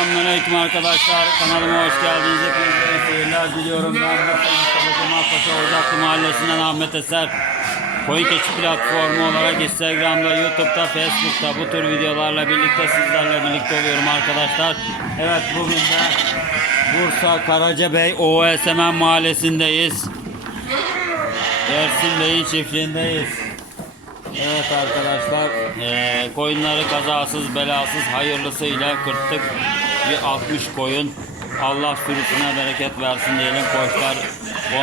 Selamünaleyküm arkadaşlar. Kanalıma hoş geldiniz. Hepinize seyirler diliyorum. Ben Mustafa Kemal Paşa Mahallesi'nden Ahmet Eser. Koyun Keçi platformu olarak Instagram'da, YouTube'da, Facebook'ta bu tür videolarla birlikte sizlerle birlikte oluyorum arkadaşlar. Evet bugün de Bursa Karacabey OSMN Mahallesi'ndeyiz. Ersin Bey'in çiftliğindeyiz. Evet arkadaşlar eee, koyunları kazasız belasız hayırlısıyla kırttık. Bir 60 koyun. Allah sürüsüne bereket versin diyelim koçlar.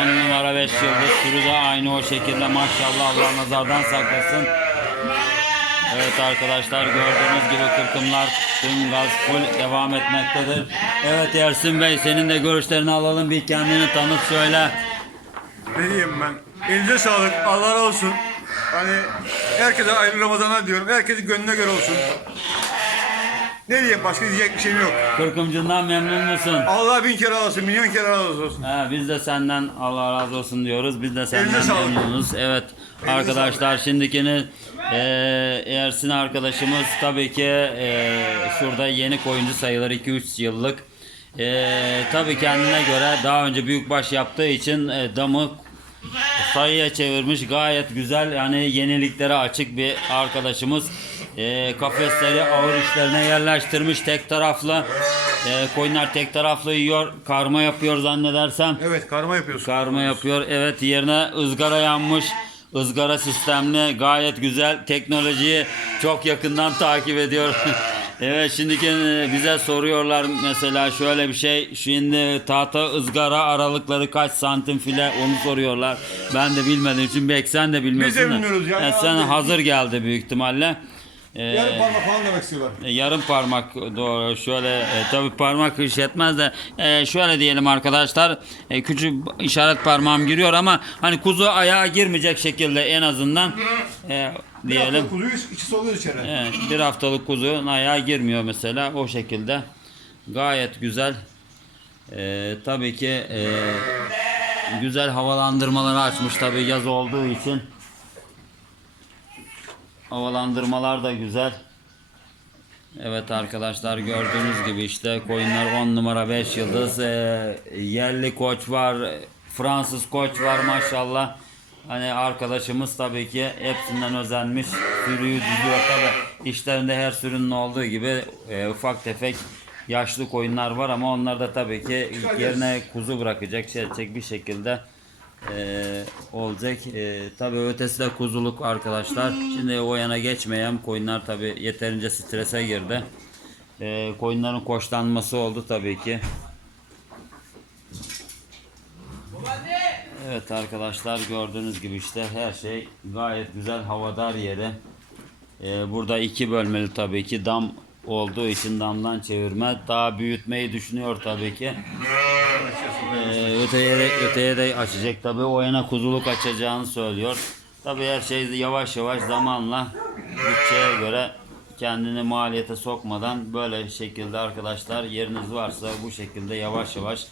10 numara 5 yıldız sürü de aynı o şekilde maşallah Allah nazardan saklasın. Evet arkadaşlar gördüğünüz gibi kırkımlar tüm gaz full devam etmektedir. Evet Ersin Bey senin de görüşlerini alalım bir kendini tanıt söyle. Ne diyeyim ben? Elinize sağlık. Allah olsun. Hani herkese hayırlı Ramazanlar diyorum. Herkesin gönlüne göre olsun. Ne diyeyim başka diyecek bir şeyim yok. Kırkımcından memnun musun? Allah bin kere razı olsun, milyon kere razı olsun. Ha, biz de senden Allah razı olsun diyoruz. Biz de senden sağlık. memnunuz. Evet arkadaşlar şimdikini e, Ersin arkadaşımız tabii ki e, şurada yeni koyuncu sayılır 2-3 yıllık. E, tabii kendine göre daha önce büyükbaş yaptığı için e, damı sayıya çevirmiş gayet güzel yani yeniliklere açık bir arkadaşımız. E, kafesleri ağır işlerine yerleştirmiş tek taraflı. E, koyunlar tek taraflı yiyor karma yapıyor zannedersem. Evet karma yapıyorsun. Karma yapıyor. Evet yerine ızgara yanmış. ızgara sistemli gayet güzel. Teknolojiyi çok yakından takip ediyor. evet şimdiki e, bize soruyorlar mesela şöyle bir şey. Şimdi tahta ızgara aralıkları kaç santim file onu soruyorlar. Ben de bilmediğim için belki sen de bilmiyorsun. Biz de bilmiyoruz yani. Sen hazır geldi büyük ihtimalle. Ee, Yarım parmak falan demek istiyorlar. e, Yarım parmak doğru şöyle e, tabi parmak iş etmez de e, şöyle diyelim arkadaşlar e, küçük işaret parmağım giriyor ama hani kuzu ayağa girmeyecek şekilde en azından e, diyelim. Kuzuyu içi soluyor içeri. Evet, bir haftalık kuzunun ayağa girmiyor mesela. O şekilde gayet güzel E, tabii ki e, güzel havalandırmaları açmış tabii yaz olduğu için. Havalandırmalar da güzel. Evet arkadaşlar gördüğünüz gibi işte koyunlar 10 numara 5 yıldız Ee, yerli koç var Fransız koç var maşallah Hani arkadaşımız tabii ki hepsinden özenmiş sürüyü düzüyor tabi işlerinde her sürünün olduğu gibi e, ufak tefek yaşlı koyunlar var ama onlar da tabii ki yerine kuzu bırakacak şey edecek bir şekilde e, olacak. E, tabii ötesi de kuzuluk arkadaşlar. Şimdi o yana geçmeyen koyunlar tabii yeterince strese girdi. E, koyunların koşlanması oldu tabii ki. Evet arkadaşlar gördüğünüz gibi işte her şey gayet güzel havadar yeri. E, burada iki bölmeli tabii ki dam olduğu için damdan çevirme. Daha büyütmeyi düşünüyor tabii ki. Ee, öteye de, öteye de açacak tabi o yana kuzuluk açacağını söylüyor. Tabi her şey yavaş yavaş zamanla bütçeye göre kendini maliyete sokmadan böyle şekilde arkadaşlar yeriniz varsa bu şekilde yavaş yavaş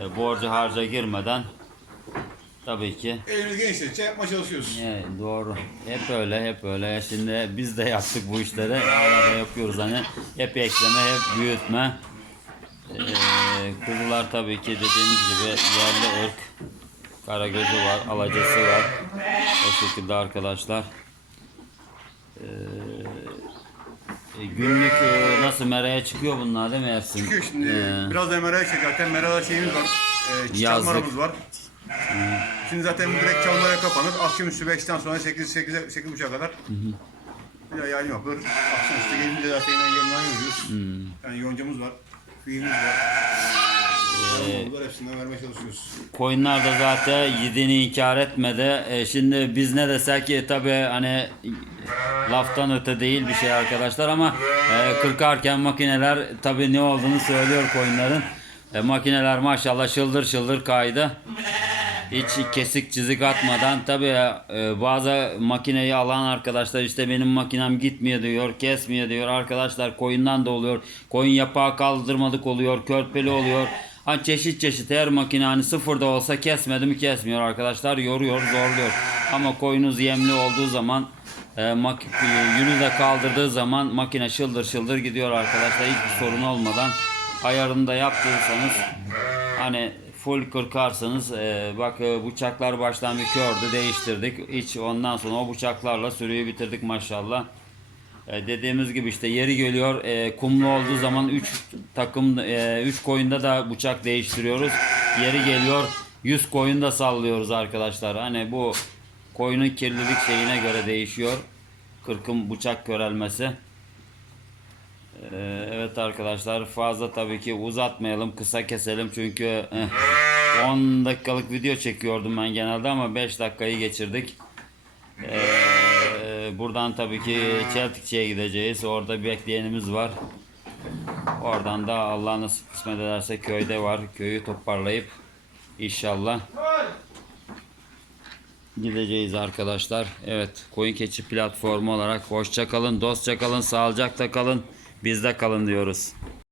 e, borca harca girmeden tabii ki Elimiz gençlikçe yapmaya çalışıyoruz. Evet, doğru. Hep öyle, hep öyle. Şimdi biz de yaptık bu işleri. Hala da yapıyoruz hani. Hep ekleme, hep büyütme. Ee, kuzular tabii ki dediğimiz gibi yerli ırk. Karagözü var, alacası var. O şekilde arkadaşlar. Ee, e, günlük e, nasıl meraya çıkıyor bunlar değil mi Ersin? Çıkıyor şimdi. Ee, Biraz da meraya çek zaten. Merada şeyimiz var. E, Yazlık. var. Şimdi zaten direkt çalmaya kapanır. Akşamüstü 5'ten sonra 8 8 8.30'a kadar. Bir de yayın yapılır. Akşamüstü gelince zaten yine yanından yürüyoruz. Yani yoncamız var. Kıyımız var. Ee, hepsinden vermeye çalışıyoruz. Koyunlar da zaten yediğini inkar etmedi. E, şimdi biz ne desek ki tabi hani laftan öte değil bir şey arkadaşlar ama e, kırkarken makineler tabi ne olduğunu söylüyor koyunların. E, makineler maşallah şıldır şıldır kaydı. Hiç kesik çizik atmadan tabi e, bazı makineyi alan arkadaşlar işte benim makinem gitmiyor diyor kesmiyor diyor arkadaşlar koyundan da oluyor koyun yapağı kaldırmadık oluyor körpeli oluyor Ha çeşit çeşit her makine hani sıfırda olsa kesmedi mi kesmiyor arkadaşlar. Yoruyor, zorluyor. Ama koyunuz yemli olduğu zaman e, mak e, yünü de kaldırdığı zaman makine şıldır şıldır gidiyor arkadaşlar. Hiçbir sorun olmadan ayarını da yaptıysanız hani full kırkarsanız e, bak e, bıçaklar baştan bir kördü değiştirdik. Hiç ondan sonra o bıçaklarla sürüyü bitirdik maşallah. E, dediğimiz gibi işte yeri geliyor e, kumlu olduğu zaman 3 takım 3 koyunda da bıçak değiştiriyoruz. Yeri geliyor 100 koyunda sallıyoruz arkadaşlar. Hani bu koyunun kirlilik şeyine göre değişiyor. Kırkım bıçak körelmesi. E, evet arkadaşlar fazla tabii ki uzatmayalım kısa keselim çünkü eh, 10 dakikalık video çekiyordum ben genelde ama 5 dakikayı geçirdik. Ee, buradan tabii ki Çeltikçi'ye gideceğiz. Orada bekleyenimiz var. Oradan da Allah nasip kısmet ederse köyde var. Köyü toparlayıp inşallah gideceğiz arkadaşlar. Evet, Koyun Keçi platformu olarak hoşça kalın, dostça kalın, sağlıcakla kalın, bizde kalın diyoruz.